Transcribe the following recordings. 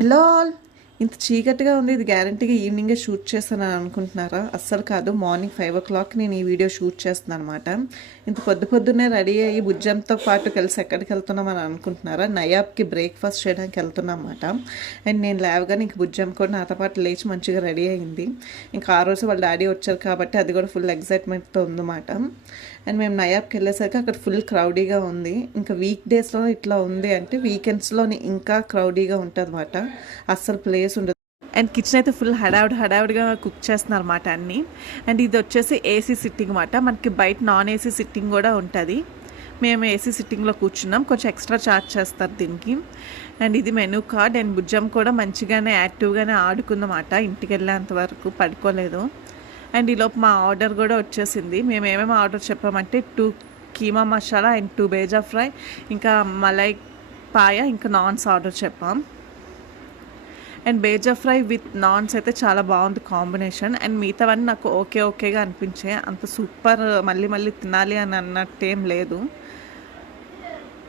Hello all, ఇంత చీకటిగా ఉంది. ఇది గ్యారంటీగా ఈవినింగే షూట్ చేస్తానని అనుకుంటున్నారా? అస్సలు కాదు. మార్నింగ్ 5 o'clock నేను ఈ వీడియో షూట్ చేస్తున్నాను అనమాట. ఇంత పొద్దున్నే రెడీ అయ్యి బుజ్జంతో పాటు కలిసి ఎక్కడికి వెళ్తున్నామని అనుకుంటున్నారా? నయాబ్కి బ్రేక్ఫాస్ట్ చేయడానికి వెళ్తున్నాం అనమాట. అండ్ నేను లేవగానే ఇంక బుజ్జం కూడా నాతో పాటు లేచి మంచిగా రెడీ అయింది. ఇంకా ఆ రోజు వాళ్ళ డాడీ వచ్చారు కాబట్టి అది కూడా ఫుల్ ఎగ్జైట్మెంట్తో ఉందన్నమాట. అండ్ మేము నయాబ్కి వెళ్ళేసరికి అక్కడ ఫుల్ క్రౌడీగా ఉంది. ఇంకా వీక్ డేస్లో ఇట్లా ఉంది అంటే వీకెండ్స్లోని ఇంకా క్రౌడీగా ఉంటుంది అనమాట. అస్సలు ప్లేస్ ఉండదు. అండ్ కిచెన్ అయితే ఫుల్ హడావుడిగా కుక్ చేస్తున్నారు అన్నమాట అన్నీ. అండ్ ఇది వచ్చేసి ఏసీ సిట్టింగ్ అన్నమాట. మనకి బయట నాన్ ఏసీ సిట్టింగ్ కూడా ఉంటుంది. మేము ఏసీ సిట్టింగ్లో కూర్చున్నాం. కొంచెం ఎక్స్ట్రా ఛార్జ్ చేస్తారు దీనికి. అండ్ ఇది మెనూ కార్డ్. అండ్ బుజ్జం కూడా మంచిగానే యాక్టివ్గానే ఆడుకుందన్నమాట. ఇంటికి వెళ్ళేంత వరకు పడుకోలేదు. అండ్ ఈలోపు మా ఆర్డర్ కూడా వచ్చేసింది. మేము ఏమేమి ఆర్డర్ చెప్పామంటే 2 keema masala and 2 bheja fry, ఇంకా మలై పాయ, ఇంకా నాన్స్ ఆర్డర్ చెప్పాం. And bheja fry with naans అయితే చాలా బాగుంది కాంబినేషన్. అండ్ మిగతావన్నీ నాకు ఓకేగా అనిపించాయి. అంత సూపర్ మళ్ళీ తినాలి అని అన్నట్టేం లేదు.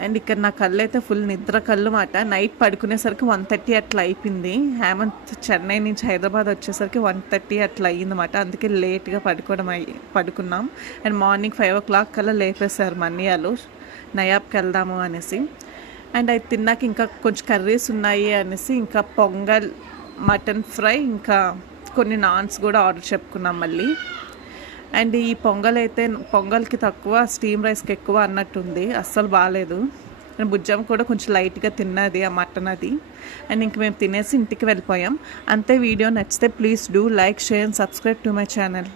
అండ్ ఇక్కడ నా కళ్ళు అయితే ఫుల్ నిద్ర కళ్ళు మాట. నైట్ పడుకునేసరికి 1:30 అట్లా అయిపోయింది. హేమంత్ చెన్నై నుంచి హైదరాబాద్ వచ్చేసరికి 1:30 అట్లా అయ్యిందన్నమాట. అందుకే లేట్గా పడుకున్నాం. అండ్ మార్నింగ్ 5 o'clock కల్లా లేపేశారు మన్నీయాలు నయాబ్కి వెళ్దాము అనేసి. అండ్ అది తిన్నాక ఇంకా కొంచెం కర్రీస్ ఉన్నాయి అనేసి ఇంకా పొంగల్, మటన్ ఫ్రై, ఇంకా కొన్ని నాన్స్ కూడా ఆర్డర్ చెప్పుకున్నాం మళ్ళీ. అండ్ ఈ పొంగల్కి తక్కువ, స్టీమ్ రైస్కి ఎక్కువ అన్నట్టుంది. అస్సలు బాగాలేదు. అండ్ బుజ్జం కూడా కొంచెం లైట్గా తిన్నది ఆ మటన్ అది. అండ్ ఇంక మేము తినేసి ఇంటికి వెళ్ళిపోయాం. అంతే. వీడియో నచ్చితే please do like, share and subscribe to my channel.